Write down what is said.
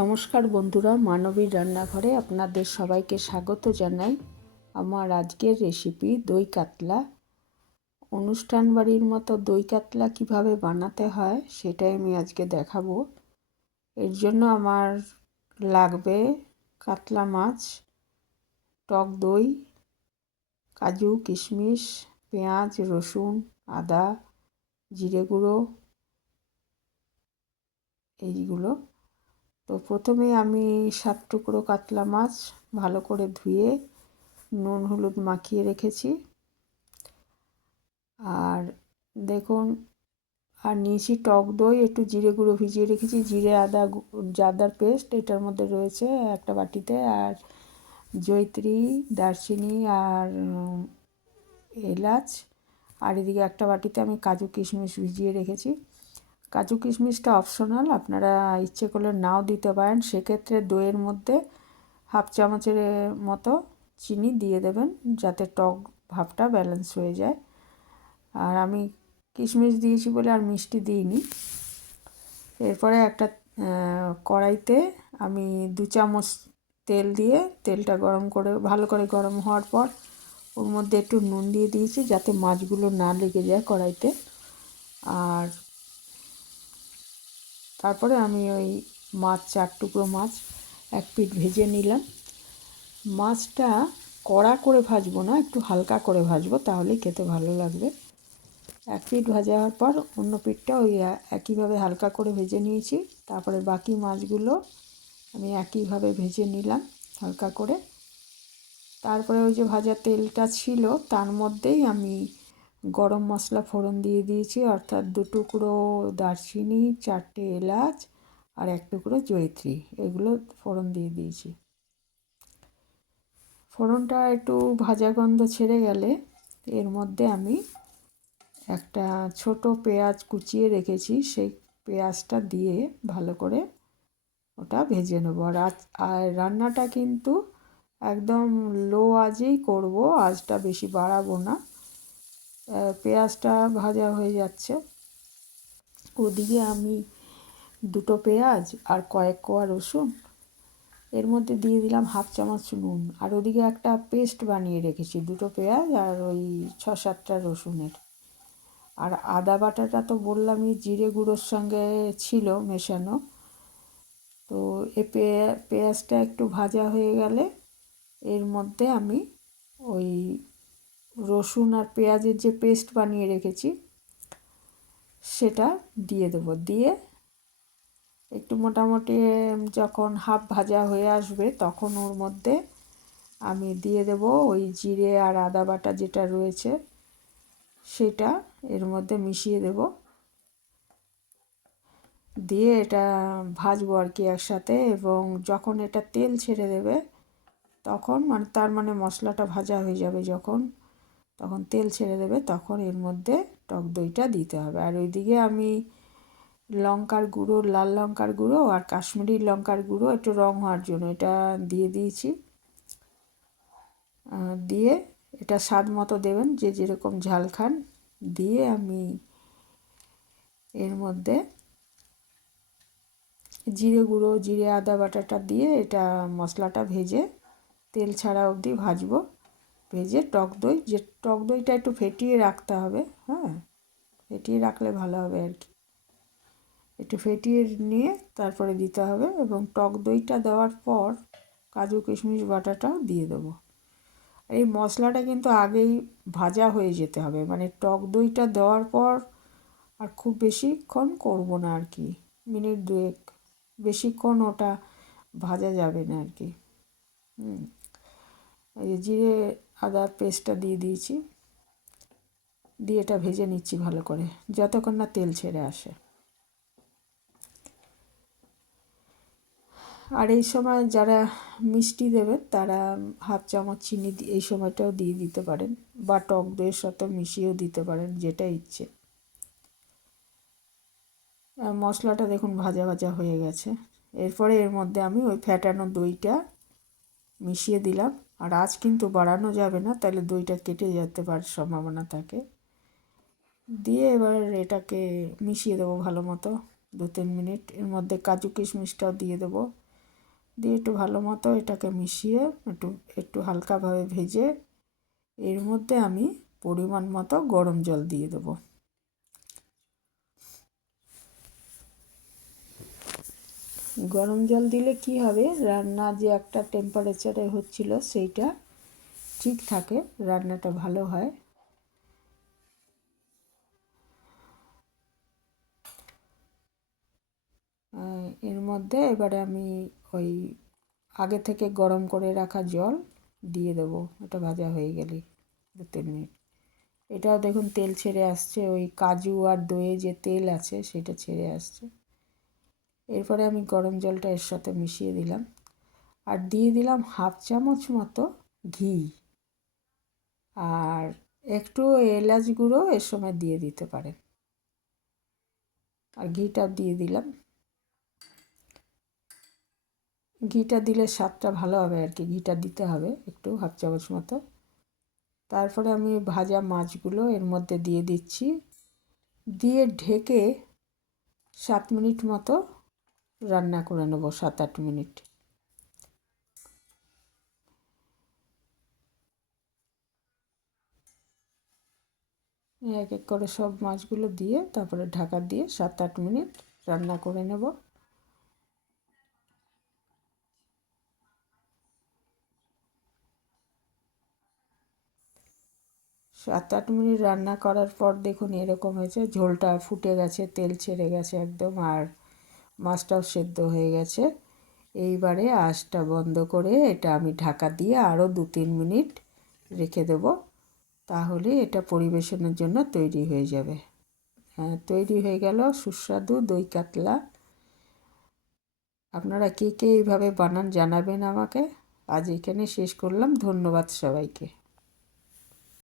নমস্কার বন্ধুরা, মানবীর রান্নাঘরে আপনাদের সবাইকে স্বাগত জানাই। আমার আজকের রেসিপি দই কাতলা। অনুষ্ঠান বাড়ির মতো দই কাতলা কিভাবে বানাতে হয় সেটাই আমি আজকে দেখাবো। এর জন্য আমার লাগবে কাতলা মাছ, টক দই, কাজু কিশমিশ, পেঁয়াজ, রসুন, আদা, জিরে গুঁড়ো, এইগুলো। তো প্রথমে আমি 7 টুকরো কাতলা মাছ ভালো করে ধুয়ে নুন হলুদ মাখিয়ে রেখেছি। আর দেখুন, আর নিয়েছি টক দই, একটু জিরে গুঁড়ো ভিজিয়ে রেখেছি, জিরে আদার পেস্ট এটার মধ্যে রয়েছে একটা বাটিতে, আর জয়িত্রী, দারচিনি আর এলাচ। আর এদিকে একটা বাটিতে আমি কাজু কিশমিশ ভিজিয়ে রেখেছি। কাজু কিশমিশটা অপশনাল, আপনারা ইচ্ছে করলে নাও দিতে পারেন। সেক্ষেত্রে দইয়ের মধ্যে হাফ চামচের মতো চিনি দিয়ে দেবেন, যাতে টক ভাবটা ব্যালেন্স হয়ে যায়। আর আমি কিশমিশ দিয়েছি বলে আর মিষ্টি দিইনি। এরপরে একটা কড়াইতে আমি 2 চামচ তেল দিয়ে, তেলটা ভালো করে গরম হওয়ার পর ওর মধ্যে একটু নুন দিয়ে দিয়েছি, যাতে মাছগুলো না লেগে যায় কড়াইতে। আর তারপরে আমি ওই 4 টুকরো মাছ এক পিঠ ভেজে নিলাম। মাছটা কড়া করে ভাজবো না, একটু হালকা করে ভাজবো, তাহলেই খেতে ভালো লাগবে। এক পিঠ ভাজা হওয়ার পর অন্য পিঠটা ওই একইভাবে হালকা করে ভেজে নিয়েছি। তারপরে বাকি মাছগুলো আমি একইভাবে ভেজে নিলাম হালকা করে। তারপরে ওই যে ভাজা তেলটা ছিল তার মধ্যেই আমি গরম মশলা ফোড়ন দিয়ে দিয়েছি, অর্থাৎ 2 টুকরো দারচিনি, 4টে এলাচ আর 1 টুকরো জয়িত্রী, এগুলো ফোড়ন দিয়ে দিয়েছি। ফোড়নটা একটু ভাজা গন্ধ ছেড়ে গেলে এর মধ্যে আমি একটা ছোট পেঁয়াজ কুচিয়ে রেখেছি, সেই পেঁয়াজটা দিয়ে ভালো করে ওটা ভেজে নেব। আর রান্নাটা কিন্তু একদম লো আঁচেই করব, আঁচটা বেশি বাড়াবো না। পেঁয়াজটা ভাজা হয়ে যাচ্ছে, ওদিকে আমি 2টো পেঁয়াজ আর কয়েক কোয়া রসুন, এর মধ্যে দিয়ে দিলাম হাফ চামচ নুন। আর ওদিকে একটা পেস্ট বানিয়ে রেখেছি 2টো পেঁয়াজ আর ওই 6-7টা রসুনের। আর আদা বাটাটা তো বললামই জিরে গুঁড়োর সঙ্গে ছিল মেশানো। তো পেঁয়াজটা একটু ভাজা হয়ে গেলে এর মধ্যে আমি ওই রসুন আর পেঁয়াজের যে পেস্ট বানিয়ে রেখেছি সেটা দিয়ে দেবো। দিয়ে একটু মোটামুটি যখন হাফ ভাজা হয়ে আসবে তখন ওর মধ্যে আমি দিয়ে দেব ওই জিরে আর আদা বাটা যেটা রয়েছে সেটা এর মধ্যে মিশিয়ে দেব, দিয়ে এটা ভাজবো আর কি একসাথে। এবং যখন এটা তেল ছেড়ে দেবে তখন তার মানে মশলাটা ভাজা হয়ে যাবে, তখন তেল ছেড়ে দেবে, তখন এর মধ্যে টক দইটা দিতে হবে। আর ওইদিকে আমি লঙ্কার গুঁড়ো, লাল লঙ্কার গুঁড়ো আর কাশ্মীরি লঙ্কার গুঁড়ো একটু রং হওয়ার জন্য এটা দিয়ে দিয়েছি। দিয়ে এটা স্বাদ মতো দেবেন, যে যেরকম ঝাল খান। দিয়ে আমি এর মধ্যে জিরে গুঁড়ো, জিরে আদা বাটাটা দিয়ে এটা মশলাটা ভেজে তেল ছাড়া অবধি ভাজবো। ভেজে টক দইটা একটু ফেটিয়ে রাখতে হবে, হ্যাঁ, ফেটিয়ে রাখলে ভালো হবে আর কি। একটু ফেটিয়ে নিয়ে তারপরে দিতে হবে। এবং টক দইটা দেওয়ার পর কাজু কিশমিশ বাটাটাও দিয়ে দেবো। এই মশলাটা কিন্তু আগেই ভাজা হয়ে যেতে হবে, মানে টক দইটা দেওয়ার পর আর খুব বেশিক্ষণ করব না আর কি, মিনিট 2, বেশিক্ষণ ওটা ভাজা যাবে না আর কি। এই জিরে আদার পেস্টটা দিয়ে দিয়েছি, দিয়ে এটা ভেজে নিচ্ছি ভালো করে যতক্ষণ না তেল ছেড়ে আসে। আর এই সময় যারা মিষ্টি দেবেন তারা হাফ চামচ চিনি এই সময়টাও দিয়ে দিতে পারেন, বা টক দইয়ের সাথে মিশিয়েও দিতে পারেন, যেটা ইচ্ছে। মশলাটা দেখুন ভাজা ভাজা হয়ে গেছে। এরপরে এর মধ্যে আমি ওই ফ্যাটানো দইটা মিশিয়ে দিলাম। আর আঁচ কিন্তু বাড়ানো যাবে না, তাহলে দইটা কেটে যেতে পারার সম্ভাবনা থাকে। দিয়ে এবার এটাকে মিশিয়ে দেবো ভালো মতো 2-3 মিনিট। এর মধ্যে কাজু কিশমিশটাও দিয়ে দেবো, দিয়ে একটু ভালো মতো এটাকে মিশিয়ে একটু একটু হালকাভাবে ভেজে এর মধ্যে আমি পরিমাণ মতো গরম জল দিয়ে দেবো। গরম জল দিলে কি হবে, রান্না যে একটা টেম্পারেচারে হচ্ছিল সেইটা ঠিক থাকে, রান্নাটা ভালো হয়। এর মধ্যে এবারে আমি ওই আগে থেকে গরম করে রাখা জল দিয়ে দেবো, এটা ভাজা হয়ে গেলেই 2-3 মিনিট। এটাও দেখুন তেল ছেড়ে আসছে, ওই কাজু আর দইয়ে যে তেল আছে সেটা ছেড়ে আসছে। এরপরে আমি গরম জলটা এর সাথে মিশিয়ে দিলাম আর দিয়ে দিলাম 1/2 চামচ মতো ঘি, আর একটু এলাচ গুঁড়ো এর সময় দিয়ে দিতে পারেন। আর ঘিটা দিয়ে দিলাম, ঘিটা দিলে স্বাদটা ভালো হবে আর কি, ঘিটা দিতে হবে একটু 1/2 চামচ মতো। তারপরে আমি ভাজা মাছগুলো এর মধ্যে দিয়ে দিচ্ছি, দিয়ে ঢেকে 7 মিনিট মতো রান্না করে নেব, 7-8 মিনিট। এক এক করে সব মাছগুলো দিয়ে তারপরে ঢাকা দিয়ে 7-8 মিনিট রান্না করে নেব। 7-8 মিনিট রান্না করার পর দেখুন এরকম হয়েছে, ঝোলটা ফুটে গেছে, তেল ছেড়ে গেছে একদম, আর মাছটাও সেদ্ধ হয়ে গেছে। এইবারে আঁচটা বন্ধ করে এটা আমি ঢাকা দিয়ে আরও 2-3 মিনিট রেখে দেবো, তাহলে এটা পরিবেশনের জন্য তৈরি হয়ে যাবে। হ্যাঁ, তৈরি হয়ে গেল সুস্বাদু দই কাতলা। আপনারা কে কে এইভাবে বানান জানাবেন আমাকে। আজ এখানে শেষ করলাম, ধন্যবাদ সবাইকে।